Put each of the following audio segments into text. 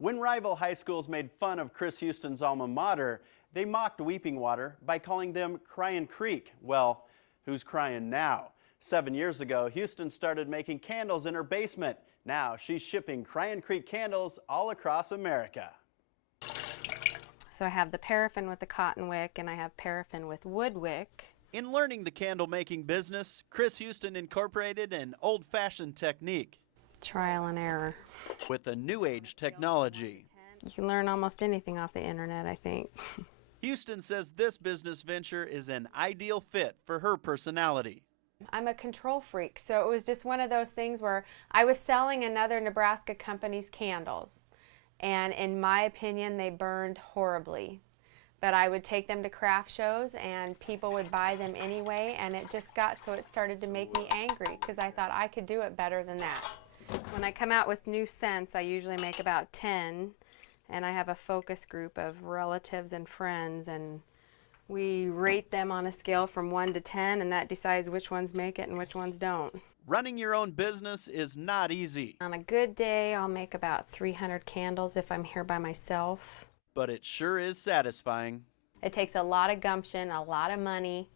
When rival high schools made fun of Chris Houston's alma mater, they mocked Weeping Water by calling them Cryin' Creek. Well, who's crying now? 7 years ago, Houston started making candles in her basement. Now she's shipping Cryin' Creek candles all across America. So I have the paraffin with the cotton wick, and I have paraffin with wood wick. In learning the candle making business, Chris Houston incorporated an old-fashioned technique. Trial and error. With a new age technology. You can learn almost anything off the internet, I think. Houston says this business venture is an ideal fit for her personality. I'm a control freak, so it was just one of those things where I was selling another Nebraska company's candles, and in my opinion they burned horribly. But I would take them to craft shows and people would buy them anyway, and it just got so it started to make me angry because I thought I could do it better than that. When I come out with new scents, I usually make about 10, and I have a focus group of relatives and friends, and we rate them on a scale from 1 to 10, and that decides which ones make it and which ones don't. Running your own business is not easy. On a good day, I'll make about 300 candles if I'm here by myself. But it sure is satisfying. It takes a lot of gumption, a lot of money,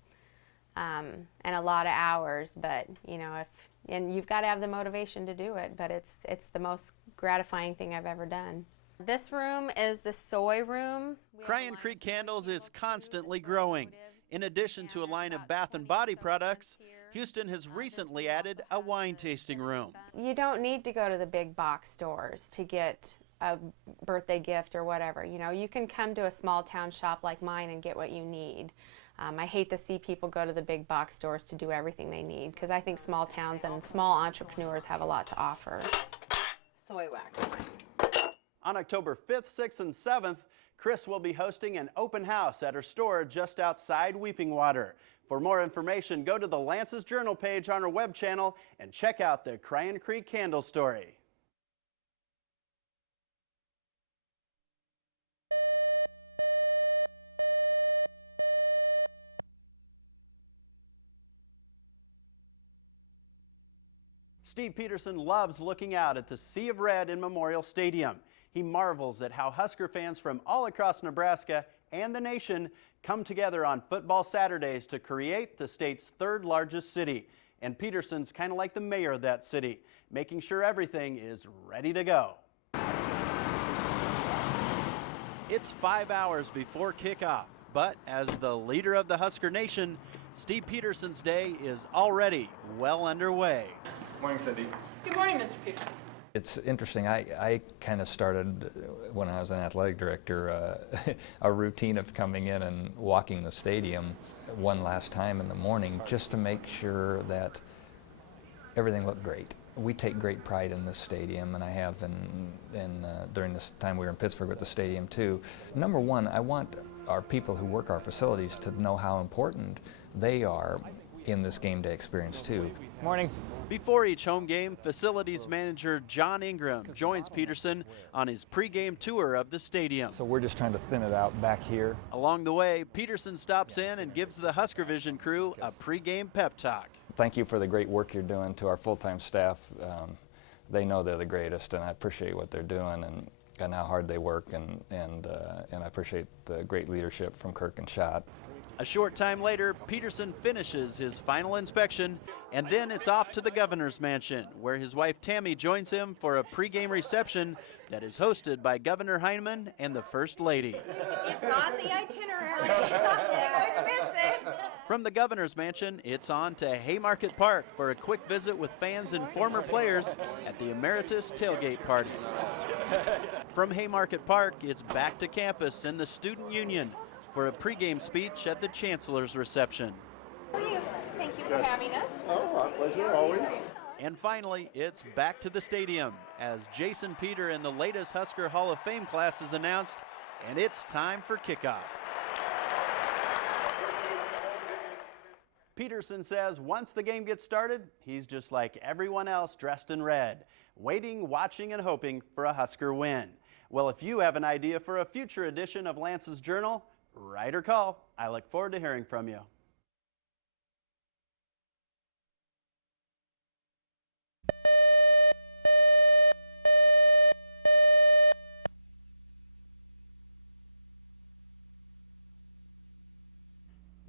and a lot of hours, but you know, and you've got to have the motivation to do it, but it's the most gratifying thing I've ever done. This room is the soy room. Cryin' Creek Candles is constantly growing. In addition to a line of bath and body products, Houston has recently added a wine tasting room. You don't need to go to the big box stores to get a birthday gift or whatever. You know, you can come to a small town shop like mine and get what you need. I hate to see people go to the big box stores to do everything they need, because I think small towns and small entrepreneurs have a lot to offer. Soy wax wine. On October 5th, 6th, and 7th, Chris will be hosting an open house at her store just outside Weeping Water. For more information, go to the Lance's Journal page on our web channel and check out the Cryin' Creek Candle story. Steve Pederson loves looking out at the sea of red in Memorial Stadium. He marvels at how Husker fans from all across Nebraska and the nation come together on football Saturdays to create the state's third largest city. And Pederson's kind of like the mayor of that city, making sure everything is ready to go. It's 5 hours before kickoff, but as the leader of the Husker Nation, Steve Pederson's day is already well underway. Good morning, Cindy. Good morning, Mr. Pederson. It's interesting. I kind of started when I was an athletic director a routine of coming in and walking the stadium one last time in the morning just to make sure that everything looked great. We take great pride in this stadium, and I have during this time we were in Pittsburgh with the stadium too. Number one, I want our people who work our facilities to know how important they are in this game day experience too. Morning. Before each home game, facilities manager John Ingram joins Pederson on his pregame tour of the stadium. So we're just trying to thin it out back here. Along the way, Pederson stops in and gives the Husker Vision crew a pregame pep talk. Thank you for the great work you're doing to our full-time staff. They know they're the greatest, and I appreciate what they're doing and how hard they work, and I appreciate the great leadership from Kirk and Schott. A short time later, Pederson finishes his final inspection, and then it's off to the governor's mansion, where his wife Tammy joins him for a pregame reception that is hosted by Governor Heineman and the First Lady. It's on the itinerary. I would miss it. From the governor's mansion, it's on to Haymarket Park for a quick visit with fans and former players at the Emeritus Tailgate Party. From Haymarket Park, it's back to campus and the Student Union for a pregame speech at the Chancellor's reception. Thank you for having us. Oh, our pleasure, always. And finally, it's back to the stadium as Jason Peter and the latest Husker Hall of Fame class is announced, and it's time for kickoff. Pederson says once the game gets started, he's just like everyone else dressed in red, waiting, watching, and hoping for a Husker win. Well, if you have an idea for a future edition of Lance's Journal, write or call. I look forward to hearing from you.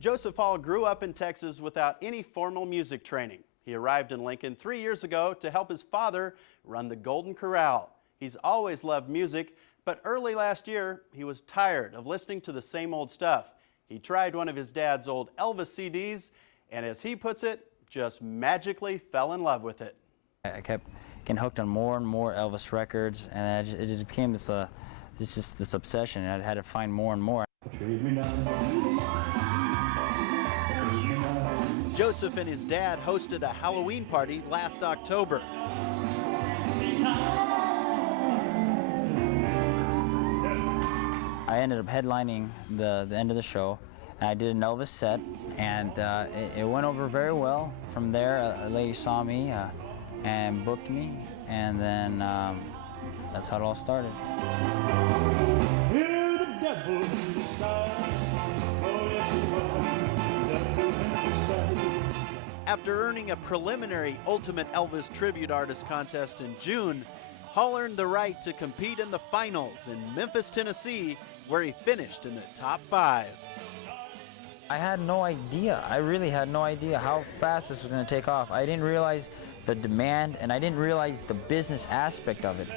Joseph Hall grew up in Texas without any formal music training. He arrived in Lincoln 3 years ago to help his father run the Golden Corral. He's always loved music, but early last year, he was tired of listening to the same old stuff. He tried one of his dad's old Elvis CDs, and as he puts it, just magically fell in love with it. I kept getting hooked on more and more Elvis records, and it just became this obsession. I had to find more and more. Joseph and his dad hosted a Halloween party last October. I ended up headlining the end of the show, and I did an Elvis set, and it went over very well. From there, a lady saw me and booked me, and then that's how it all started. After earning a preliminary Ultimate Elvis Tribute Artist contest in June, Hall earned the right to compete in the finals in Memphis, Tennessee, where he finished in the top 5. I had no idea. I really had no idea how fast this was going to take off. I didn't realize the demand, and I didn't realize the business aspect of it.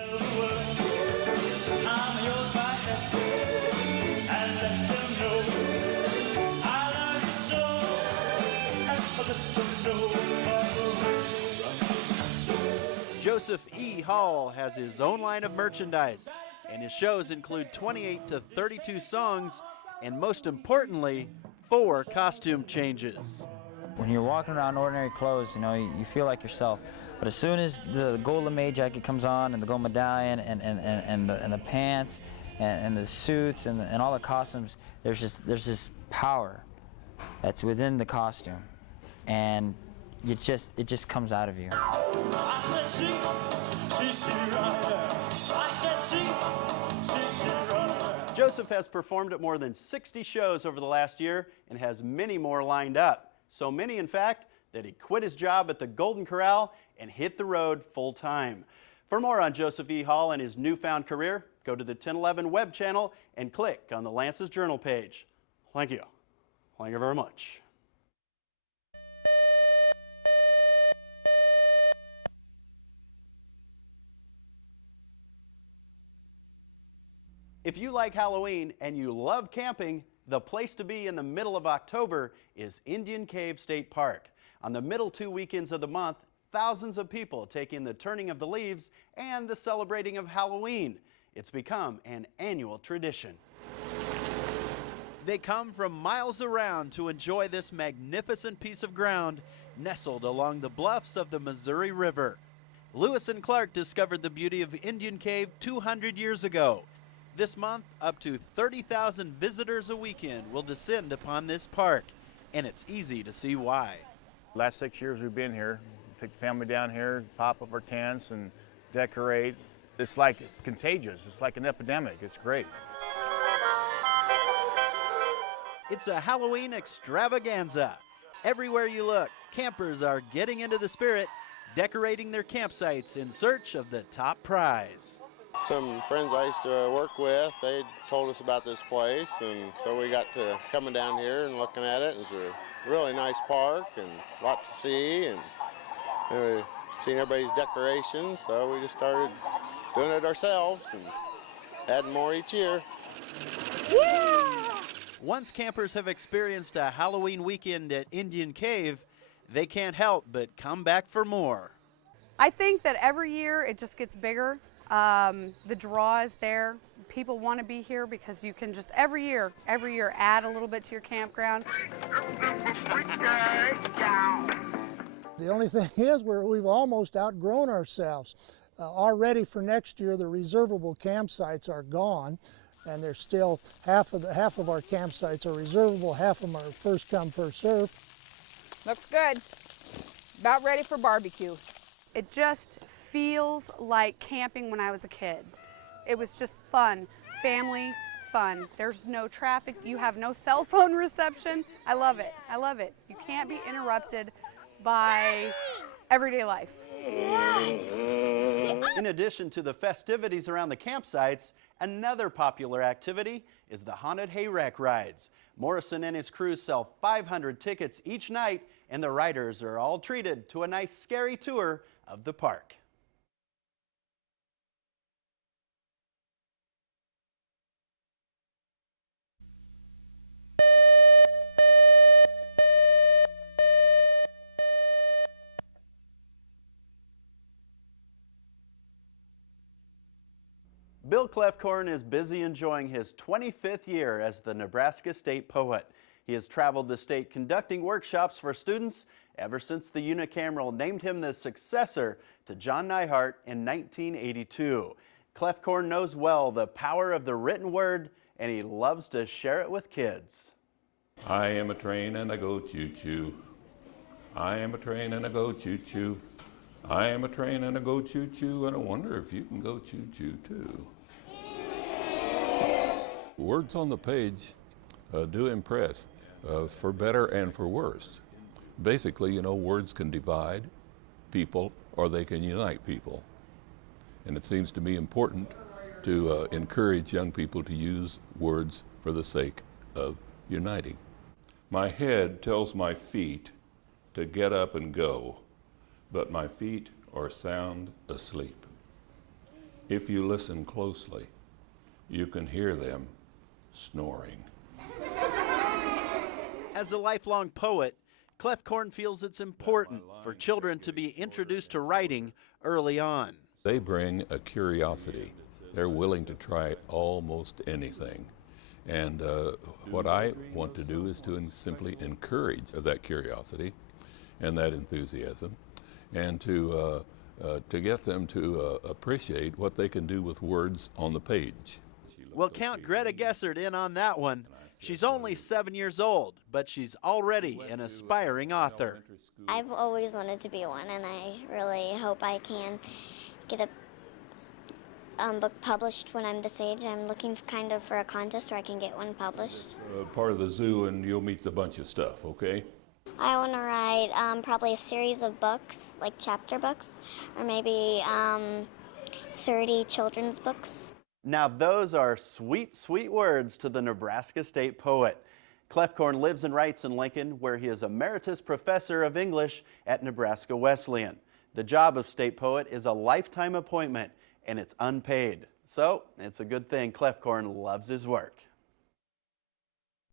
Joseph E. Hall has his own line of merchandise, and his shows include 28 to 32 songs, and most importantly, 4 costume changes. When you're walking around in ordinary clothes, you know, you feel like yourself. But as soon as the gold lame jacket comes on, and the gold medallion, and the pants, and the suits, and all the costumes, there's this power that's within the costume, and it just comes out of you. Joseph has performed at more than 60 shows over the last year and has many more lined up. So many, in fact, that he quit his job at the Golden Corral and hit the road full time. For more on Joseph E. Hall and his newfound career, go to the 1011 web channel and click on the Lance's Journal page. Thank you. Thank you very much. If you like Halloween and you love camping, the place to be in the middle of October is Indian Cave State Park. On the middle 2 weekends of the month, thousands of people take in the turning of the leaves and the celebrating of Halloween. It's become an annual tradition. They come from miles around to enjoy this magnificent piece of ground nestled along the bluffs of the Missouri River. Lewis and Clark discovered the beauty of Indian Cave 200 years ago. This month, up to 30,000 visitors a weekend will descend upon this park, and it's easy to see why. Last 6 years we've been here, take the family down here, pop up our tents and decorate. It's like contagious, it's like an epidemic, it's great. It's a Halloween extravaganza. Everywhere you look, campers are getting into the spirit, decorating their campsites in search of the top prize. Some friends I used to work with, they told us about this place, and so we got to coming down here and looking at it. It's a really nice park and a lot to see, and we've seen everybody's decorations, so we just started doing it ourselves and adding more each year. Once campers have experienced a Halloween weekend at Indian Cave, they can't help but come back for more. I think that every year it just gets bigger. The draw is there. People want to be here because you can just every year add a little bit to your campground. The only thing is we've almost outgrown ourselves. Already for next year, the reservable campsites are gone, and there's still half of our campsites are reservable, half of them are first come, first serve. Looks good. About ready for barbecue. It just feels like camping when I was a kid. It was just fun, family fun. There's no traffic, you have no cell phone reception. I love it, I love it. You can't be interrupted by everyday life. In addition to the festivities around the campsites, Another popular activity is the haunted hayrack rides. Morrison and his crew sell 500 tickets each night, and the riders are all treated to a nice scary tour of the park. Bill Kloefkorn is busy enjoying his 25th year as the Nebraska State Poet. He has traveled the state conducting workshops for students ever since the unicameral named him the successor to John Neihart in 1982. Kloefkorn knows well the power of the written word, and he loves to share it with kids. I am a train and I go choo-choo. I am a train and I go choo-choo. I am a train and I go choo-choo, and I wonder if you can go choo-choo too. Words on the page do impress, for better and for worse. Basically, you know, words can divide people or they can unite people. And it seems to me important to encourage young people to use words for the sake of uniting. My head tells my feet to get up and go, but my feet are sound asleep. If you listen closely, you can hear them snoring. As a lifelong poet, Kloefkorn feels it's important for children to be introduced to writing early on. They bring a curiosity. They're willing to try almost anything. And what I want to do is to simply encourage that curiosity and that enthusiasm, and to get them to appreciate what they can do with words on the page. We'll count Greta Gessert in on that one. She's only 7 years old, but she's already an aspiring author. I've always wanted to be one, and I really hope I can get a book published when I'm this age. I'm looking kind of for a contest where I can get one published. Part of the zoo, and you'll meet a bunch of stuff, okay? I want to write probably a series of books, like chapter books, or maybe 30 children's books. Now those are sweet, sweet words to the Nebraska State Poet. Kloefkorn lives and writes in Lincoln, where he is emeritus professor of English at Nebraska Wesleyan. The job of state poet is a lifetime appointment, and it's unpaid. So it's a good thing Kloefkorn loves his work.